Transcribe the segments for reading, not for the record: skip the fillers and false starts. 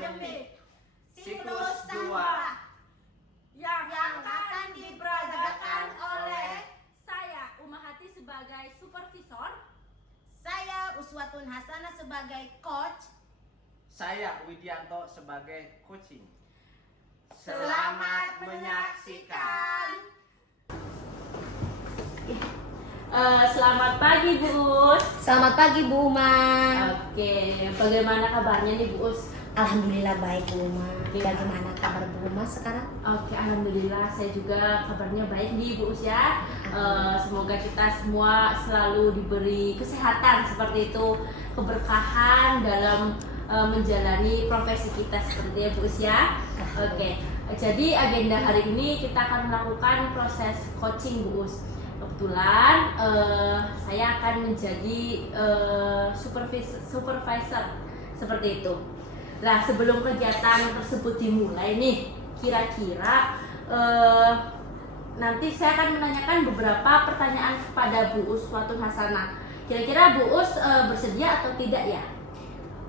akademik siklus 2 yang akan diperagakan oleh saya Umahati sebagai supervisor, saya Uswatun Hasanah sebagai coach. Saya Widianto sebagai coaching. Selamat menyaksikan. Selamat pagi Bu Us. Selamat pagi Bu Uma. Oke, bagaimana kabarnya nih Bu Us? Alhamdulillah baik Bu Uma. Bagaimana kabar Bu Uma sekarang? Oke, alhamdulillah saya juga kabarnya baik nih Bu Us ya. Semoga kita semua selalu diberi kesehatan seperti itu, keberkahan dalam menjalani profesi kita seperti ya Bu Us ya. Oke, jadi agenda hari ini kita akan melakukan proses coaching Bu Us. Kebetulan saya akan menjadi supervisor seperti itu. Nah, sebelum kegiatan tersebut dimulai nih, kira-kira nanti saya akan menanyakan beberapa pertanyaan kepada Bu Uswatun Hasanah. Kira-kira Bu Us bersedia atau tidak ya?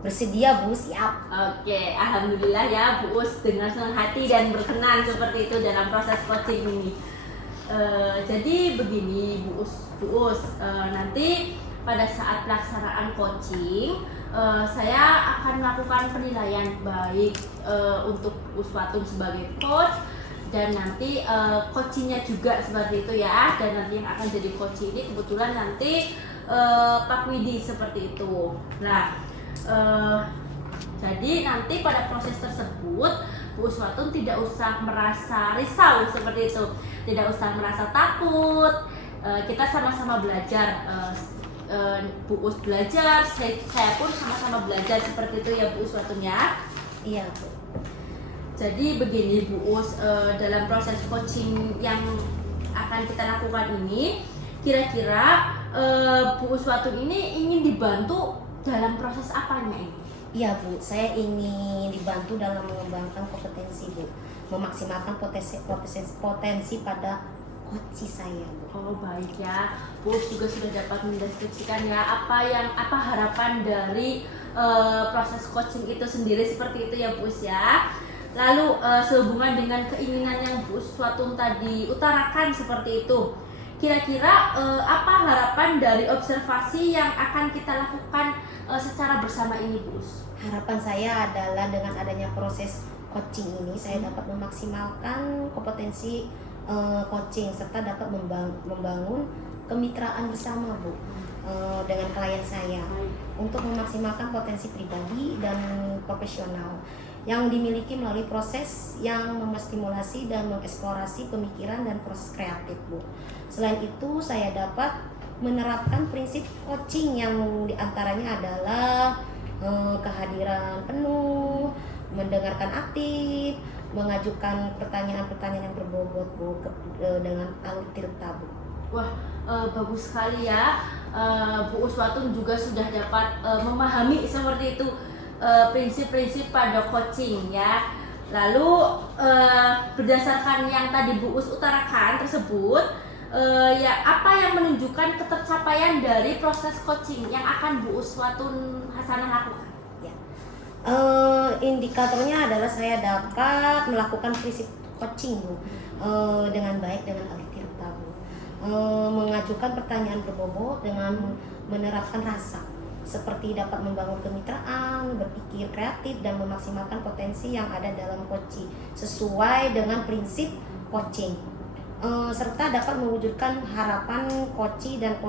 Bersedia Bu, siap. Oke, alhamdulillah ya Bu Us dengan senang hati dan berkenan seperti itu dalam proses coaching ini. Jadi begini Bu Us, nanti pada saat pelaksanaan coaching saya akan melakukan penilaian baik untuk Uswatun sebagai coach dan nanti coachingnya juga seperti itu ya. Dan nanti yang akan jadi coach ini kebetulan nanti Pak Widi seperti itu. Nah, jadi nanti pada proses tersebut Bu Uswatun tidak usah merasa risau seperti itu, tidak usah merasa takut. Kita sama-sama belajar, Bu Us belajar, saya pun sama-sama belajar seperti itu ya Bu Uswatun ya. Iya Bu. Jadi begini Bu Us, dalam proses coaching yang akan kita lakukan ini, kira-kira Bu Uswatun ini ingin dibantu dalam proses apanya ini? Iya Bu, saya ingin dibantu dalam mengembangkan kompetensi Bu, memaksimalkan potensi pada coach saya Bu. Oh baik ya, Bu juga sudah dapat mendeskripsikan ya apa harapan dari proses coaching itu sendiri seperti itu ya Bu ya. Lalu sehubungan dengan keinginan yang Bu Uswatun tadi utarakan seperti itu, kira-kira apa harapan dari observasi yang akan kita lakukan secara bersama ini Bu Us? Harapan saya adalah dengan adanya proses coaching ini saya dapat memaksimalkan kompetensi coaching serta dapat membangun kemitraan bersama Bu dengan klien saya untuk memaksimalkan potensi pribadi dan profesional yang dimiliki melalui proses yang memstimulasi dan mengeksplorasi pemikiran dan proses kreatif Bu. Selain itu saya dapat menerapkan prinsip coaching yang diantaranya adalah kehadiran penuh, mendengarkan aktif, mengajukan pertanyaan-pertanyaan yang berbobot Bu dengan alur tirta Bu. Wah, bagus sekali ya. Bu Uswatun juga sudah dapat memahami seperti itu prinsip-prinsip pada coaching ya. Lalu berdasarkan yang tadi Bu Us utarakan tersebut, ya apa yang menunjukkan ketercapaian dari proses coaching yang akan Bu Uswatun Hasanah lakukan? Ya. Indikatornya adalah saya dapat melakukan prinsip coaching Bu dengan baik dengan alur tirta Bu, mengajukan pertanyaan berbobot dengan menerapkan rasa seperti dapat membangun kemitraan, berpikir kreatif dan memaksimalkan potensi yang ada dalam coaching sesuai dengan prinsip coaching. Serta dapat mewujudkan harapan coach dan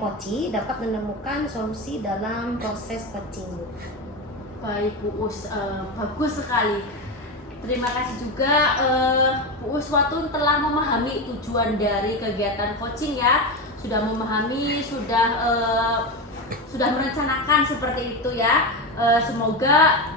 coach dapat menemukan solusi dalam proses coaching. Baik Bu Us, bagus sekali. Terima kasih juga Bu Uswatun telah memahami tujuan dari kegiatan coaching ya. Sudah memahami, sudah merencanakan seperti itu ya. Semoga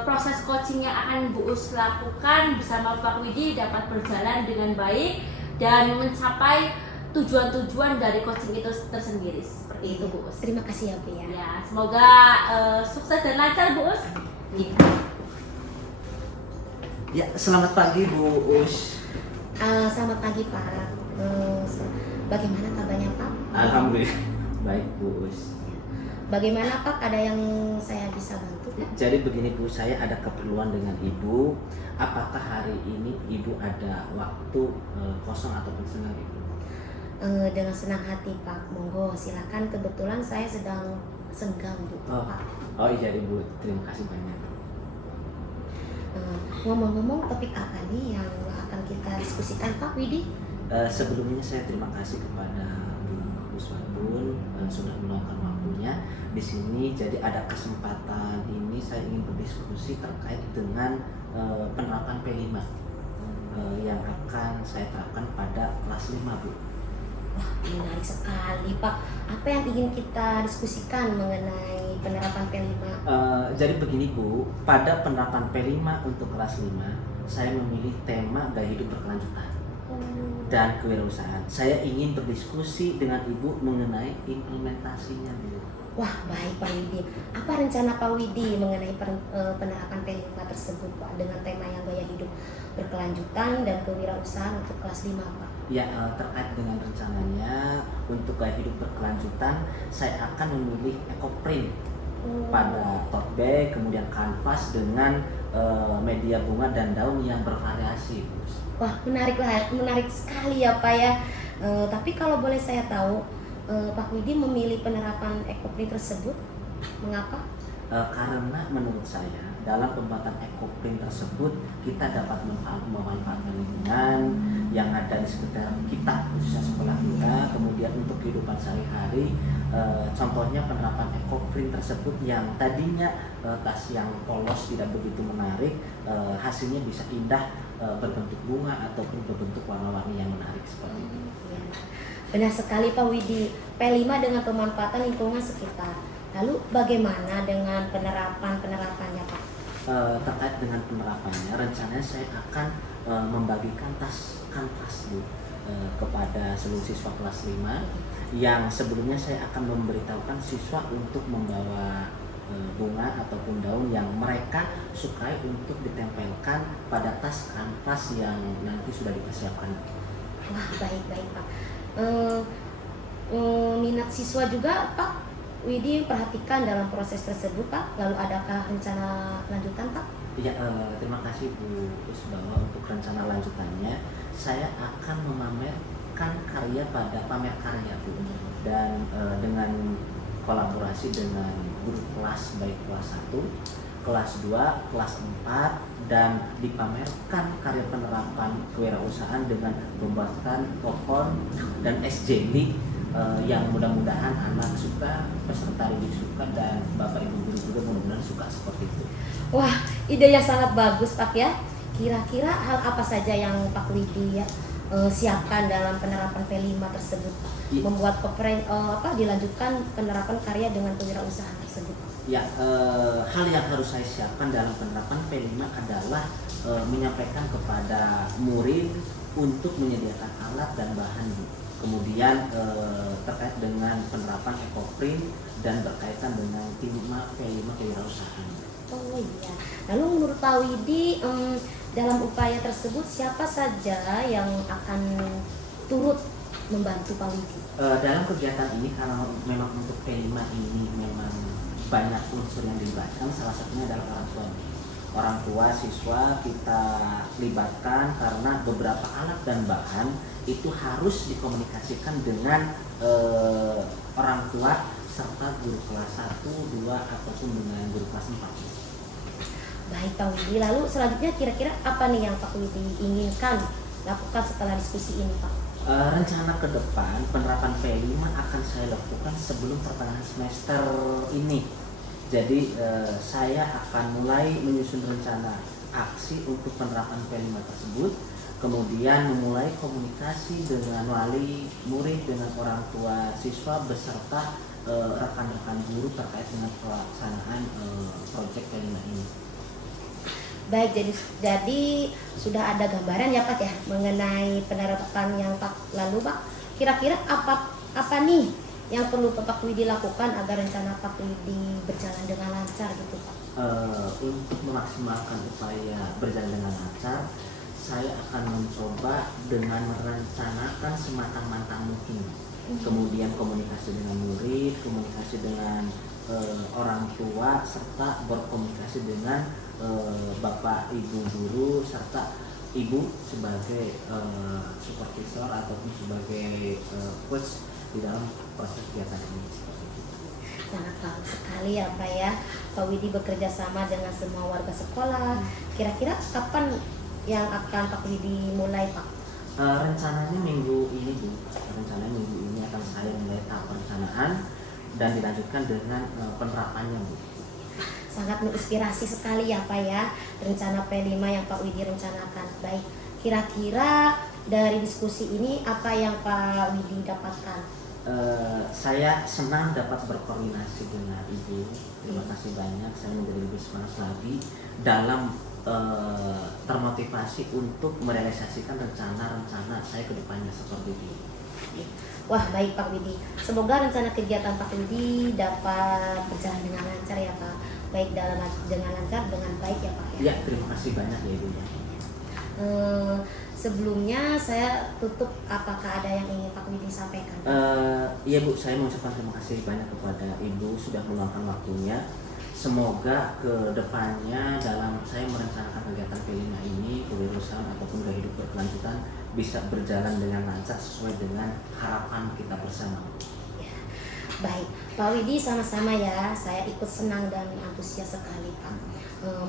proses coaching yang akan Bu Us lakukan bersama Pak Widi dapat berjalan dengan baik dan mencapai tujuan-tujuan dari coaching itu tersendiri seperti itu Bu Us. Terima kasih ya Bu ya. Ya, semoga sukses dan lancar Bu Us. Ya, selamat pagi Bu Us. Selamat pagi Pak. Bagaimana kabarnya Pak? Alhamdulillah baik Bu Us. Bagaimana Pak? Ada yang saya bisa bantu Pak? Jadi begini Bu, saya ada keperluan dengan Ibu. Apakah hari ini Ibu ada waktu kosong ataupun senang Ibu? Dengan senang hati Pak, monggo silakan. Kebetulan saya sedang senggang Bu Pak. Oh iya Ibu, terima kasih banyak. Ngomong-ngomong, topik apa nih yang akan kita diskusikan Pak Widi? Sebelumnya saya terima kasih kepada Bu Uswabun sudah meluangkan waktunya di sini. Jadi ada kesempatan ini saya ingin berdiskusi terkait dengan penerapan P5 yang akan saya terapkan pada kelas 5 Bu. Wah, menarik sekali Pak. Apa yang ingin kita diskusikan mengenai penerapan P5? Jadi begini Bu, pada penerapan P5 untuk kelas 5 saya memilih tema gaya hidup berkelanjutan dan kewirausahaan. Saya ingin berdiskusi dengan Ibu mengenai implementasinya Bu. Wah, baik Pak Widi. Apa rencana Pak Widi mengenai penerapan P5 tersebut Pak dengan tema yang gaya hidup berkelanjutan dan kewirausahaan untuk kelas 5 Pak? Ya, terkait dengan rencananya untuk gaya hidup berkelanjutan, saya akan memilih ecoprint pada tote bag, kemudian kanvas dengan media bunga dan daun yang bervariasi. Wah, menarik sekali ya Pak ya. Tapi kalau boleh saya tahu, Pak Widi memilih penerapan ecoprint tersebut, mengapa? Karena menurut saya dalam pembuatan ecoprint tersebut kita dapat memanfaatkan lingkungan yang ada di sekitar kita, khususnya sekolah kita, kemudian untuk kehidupan sehari-hari. Contohnya penerapan ecoprint tersebut yang tadinya tas yang polos tidak begitu menarik, hasilnya bisa indah, berbentuk bunga ataupun berbentuk warna-warni yang menarik seperti itu. Ya. Benar sekali Pak Widi. P5 dengan pemanfaatan lingkungan sekitar. Lalu bagaimana dengan penerapannya Pak? Terkait dengan penerapannya, rencananya saya akan membagikan tas kanvas Bu kepada seluruh siswa kelas 5 yang sebelumnya saya akan memberitahukan siswa untuk membawa bunga ataupun daun yang mereka sukai untuk ditempelkan pada tas kanvas yang nanti sudah dipersiapkan. Wah, baik Pak. Minat siswa juga Pak Widi perhatikan dalam proses tersebut Pak. Lalu adakah rencana lanjutan Pak? Ya, terima kasih Bu Usbawa. Untuk rencana lanjutannya saya akan memamerkan karya pada pamer karya Bu, dan dengan kolaborasi dengan guru kelas baik kelas 1, kelas 2, kelas 4, dan dipamerkan karya penerapan kewirausahaan dengan pembuatan pohon dan es jelly yang mudah-mudahan anak suka, peserta didik suka, dan Bapak Ibu guru juga mudah-mudahan suka seperti itu. Wah, ide yang sangat bagus Pak ya. Kira-kira hal apa saja yang Pak Widi ya siapkan dalam penerapan P5 tersebut? Membuat dilanjutkan penerapan karya dengan kewirausahaan tersebut. Ya, hal yang harus saya siapkan dalam penerapan P5 adalah menyampaikan kepada murid untuk menyediakan alat dan bahan Bu. Kemudian terkait dengan penerapan ecoprint dan berkaitan dengan tema P5 kewirausahaan. Oh iya. Lalu menurut Pak Widi dalam upaya tersebut siapa saja yang akan turut membantu Pak Widi? Dalam kegiatan ini karena memang untuk P5 ini memang banyak unsur yang dilibatkan, salah satunya adalah orang tua. Orang tua siswa kita libatkan karena beberapa alat dan bahan itu harus dikomunikasikan dengan orang tua serta guru kelas 1, 2 ataupun dengan guru kelas 4. Baik Pak Widi, lalu selanjutnya kira-kira apa nih yang Pak Widi inginkan lakukan setelah diskusi ini Pak? Rencana ke depan penerapan P5 akan saya lakukan sebelum pertengahan semester ini. Jadi saya akan mulai menyusun rencana aksi untuk penerapan P5 tersebut, kemudian memulai komunikasi dengan wali murid, dengan orang tua siswa beserta rekan-rekan guru terkait dengan pelaksanaan proyek P5 ini. Baik, jadi sudah ada gambaran ya Pak ya mengenai penerapan yang lalu Pak. Kira-kira apa nih yang perlu Pak Widi lakukan agar rencana Pak Widi berjalan dengan lancar gitu Pak? Untuk memaksimalkan upaya berjalan dengan lancar, saya akan mencoba dengan merencanakan sematang-matang mungkin. Kemudian komunikasi dengan murid, komunikasi dengan orang tua serta berkomunikasi dengan bapak ibu guru serta ibu sebagai supervisor ataupun sebagai coach di dalam proses kegiatan ini. Sangat bagus sekali ya Pak ya. Pak Widi bekerja sama dengan semua warga sekolah. Kira-kira kapan yang akan Pak Widi mulai Pak? Rencananya minggu ini Bu. Rencananya minggu ini akan saya mulai tahap perencanaan dan dilanjutkan dengan penerapannya Bu. Sangat menginspirasi sekali ya Pak ya, rencana P5 yang Pak Widi rencanakan. Baik, kira-kira dari diskusi ini apa yang Pak Widi dapatkan? Saya senang dapat berkoordinasi dengan Ibu. Terima kasih banyak, saya menjadi lebih semangat lagi dalam termotivasi untuk merealisasikan rencana-rencana saya ke depannya seperti ini. Wah baik Pak Widi, semoga rencana kegiatan Pak Widi dapat berjalan dengan lancar ya Pak. Baik dengan lancar, dengan baik ya Pak ya. Ya, terima kasih banyak ya Ibu. Sebelumnya saya tutup, apakah ada yang ingin Pak Widi sampaikan? Iya Bu, saya mengucapkan terima kasih banyak kepada Ibu sudah meluangkan waktunya. Semoga ke depannya dalam saya merencanakan kegiatan P5 ini, kewirausahaan ataupun gaya hidup berkelanjutan bisa berjalan dengan lancar sesuai dengan harapan kita bersama. Ya. Baik, Pak Widi sama-sama ya, saya ikut senang dan antusias sekali Pak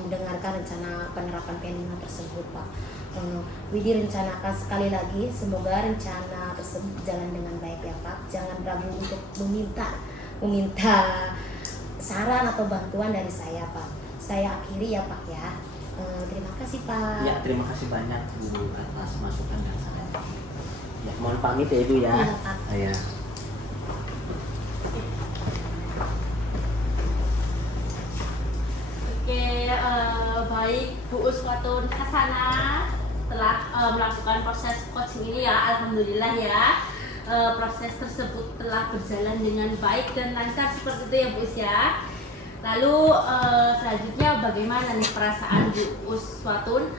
mendengarkan rencana penerapan P5 tersebut Pak. Widi rencanakan sekali lagi, semoga rencana tersebut berjalan dengan baik ya Pak. Jangan ragu untuk meminta saran atau bantuan dari saya Pak. Saya akhiri ya Pak ya. Terima kasih Pak. Ya, terima kasih banyak Bu atas masukan dan saran. Ya, mohon pamit ya Ibu ya. Iya, Pak. Ya. Oke, baik Bu Uswatun Hasanah telah melakukan proses coaching ini ya, alhamdulillah ya. Proses tersebut telah berjalan dengan baik dan lancar seperti itu ya Bu Us ya. Lalu selanjutnya bagaimana nih perasaan Bu Uswatun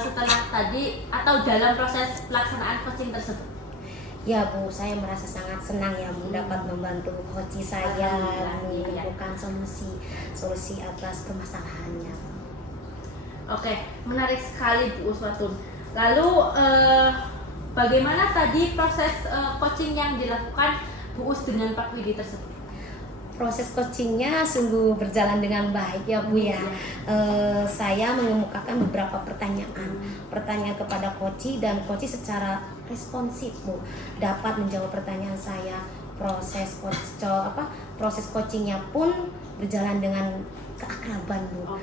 setelah tadi atau dalam proses pelaksanaan coaching tersebut? Ya Bu, saya merasa sangat senang ya Bu dapat membantu coach saya menemukan solusi atas permasalahannya. Oke, menarik sekali Bu Uswatun. Lalu bagaimana tadi proses coaching yang dilakukan Bu Us dengan Pak Widi tersebut? Proses coachingnya sungguh berjalan dengan baik ya Bu ya. Saya mengemukakan beberapa pertanyaan kepada coach dan coach secara responsif Bu dapat menjawab pertanyaan saya. Proses coachingnya pun berjalan dengan keakraban Bu.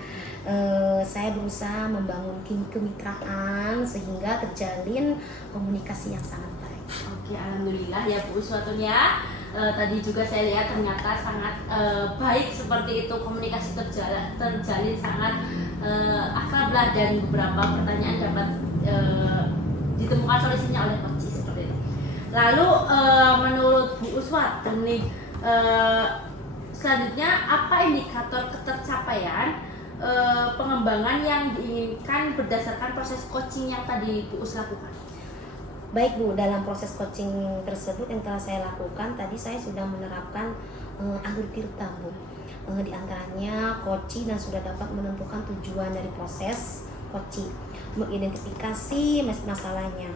Saya berusaha membangun kemitraan sehingga terjalin komunikasi yang sangat baik. Oke, alhamdulillah ya Bu Uswatun ya. Tadi juga saya lihat ternyata sangat baik seperti itu, komunikasi terjalin sangat akrab lah, dan beberapa pertanyaan dapat ditemukan solusinya oleh coach seperti itu. Lalu menurut Bu Uswatun nih, selanjutnya apa indikator ketercapaian pengembangan yang diinginkan berdasarkan proses coaching yang tadi Bu Us lakukan? Baik Bu, dalam proses coaching tersebut yang telah saya lakukan tadi saya sudah menerapkan alur tirta Bu. Di antaranya coaching dan sudah dapat menentukan tujuan dari proses coaching, mengidentifikasi masalahnya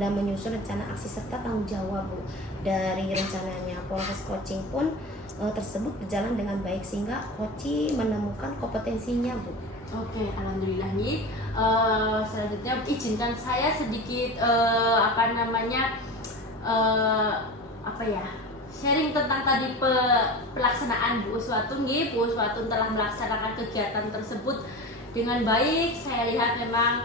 dan menyusun rencana aksi serta tanggung jawab Bu. Dari rencananya proses coaching pun tersebut berjalan dengan baik sehingga coaching menemukan kompetensinya Bu. Oke, alhamdulillah nih. Selanjutnya izinkan saya sedikit sharing tentang tadi pelaksanaan Bu Uswatun nih. Bu Uswatun telah melaksanakan kegiatan tersebut dengan baik. Saya lihat memang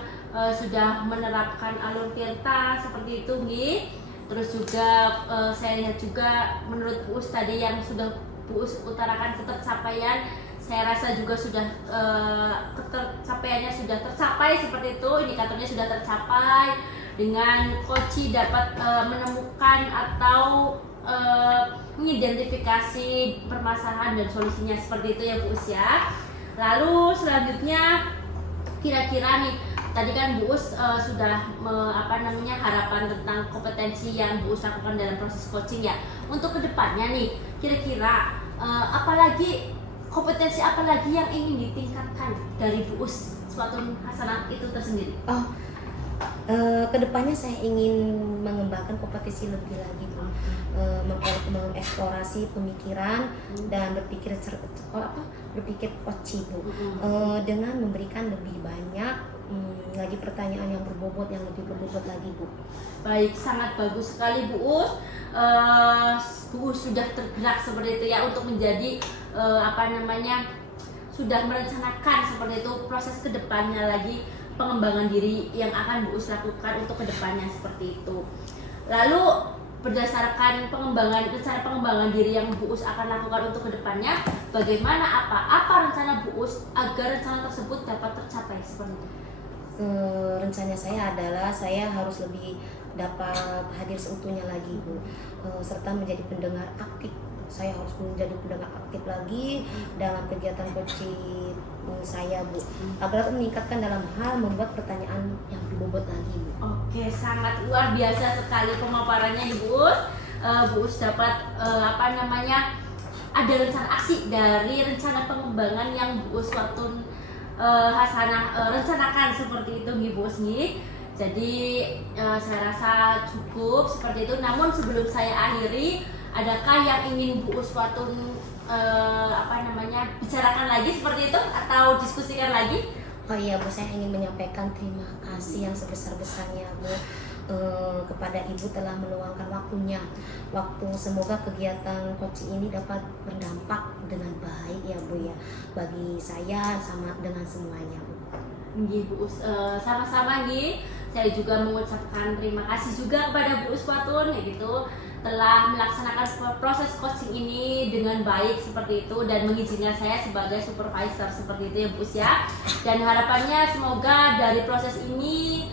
sudah menerapkan alur tirta seperti itu nih. Terus juga saya lihat juga menurut Bu Us tadi yang sudah Bu Us utarakan ketercapaian, saya rasa juga sudah ketercapaiannya sudah tercapai seperti itu, indikatornya sudah tercapai dengan coach dapat menemukan atau mengidentifikasi permasalahan dan solusinya seperti itu ya Bu Us ya. Lalu selanjutnya kira-kira nih tadi kan Bu Us sudah harapan tentang kompetensi yang Bu Us lakukan dalam proses coaching ya. Untuk kedepannya nih kira-kira apalagi kompetensi apalagi yang ingin ditingkatkan dari Bu Us Uswatun Hasanah itu tersendiri? Oh, kedepannya saya ingin mengembangkan kompetisi lebih lagi Bu. Mengeksplorasi pemikiran dan berpikir koci Bu. Dengan memberikan lebih banyak lagi pertanyaan yang berbobot, yang lebih berbobot lagi Bu. Baik, sangat bagus sekali Bu Us. Bu Us sudah tergerak seperti itu ya untuk menjadi sudah merencanakan seperti itu proses kedepannya lagi pengembangan diri yang akan Bu Us lakukan untuk kedepannya seperti itu. Lalu berdasarkan rencana pengembangan diri yang Bu Us akan lakukan untuk kedepannya, bagaimana apa rencana Bu Us agar rencana tersebut dapat tercapai seperti itu? Rencana saya adalah saya harus lebih dapat hadir seutuhnya lagi Bu, serta menjadi pendengar aktif. Saya harus menjadi pendengar aktif lagi dalam kegiatan coaching saya Bu, agar meningkatkan dalam hal membuat pertanyaan yang berbobot lagi Bu. Oke, sangat luar biasa sekali pemaparannya Bu Us. Bu Us dapat ada rencana aksi dari rencana pengembangan yang Bu Uswatun Hasanah rencanakan seperti itu Bu Us. Jadi saya rasa cukup seperti itu. Namun sebelum saya akhiri, adakah yang ingin Bu Uswatun bicarakan lagi seperti itu atau diskusikan lagi? Oh iya Bu, saya ingin menyampaikan terima kasih yang sebesar-besarnya Bu kepada Ibu telah meluangkan waktunya. Semoga kegiatan coaching ini dapat berdampak dengan baik ya Bu ya, bagi saya sama dengan semuanya Bu. Bu Us, sama-sama saya juga mengucapkan terima kasih juga kepada Bu Uswatun telah melaksanakan proses coaching ini dengan baik seperti itu dan mengizinkan saya sebagai supervisor seperti itu ya Bu Us ya. Dan harapannya semoga dari proses ini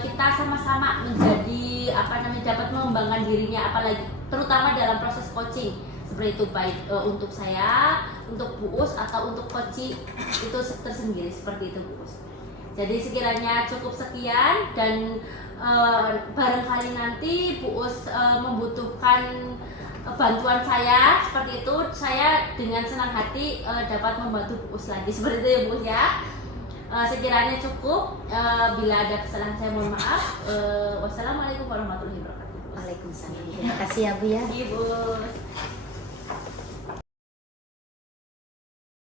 kita sama-sama menjadi dapat mengembangkan dirinya, apalagi terutama dalam proses coaching seperti itu, baik untuk saya, untuk Bu Us atau untuk coaching itu tersendiri seperti itu Bu Us. Jadi sekiranya cukup sekian dan barangkali nanti Bu Us membutuhkan bantuan saya seperti itu, saya dengan senang hati dapat membantu Bu Us lagi seperti itu ya Bu Us ya. Sekiranya cukup, bila ada kesalahan saya mohon maaf. Wassalamualaikum warahmatullahi wabarakatuh. Waalaikumsalam. Terima kasih ya Bu ya. Ibu.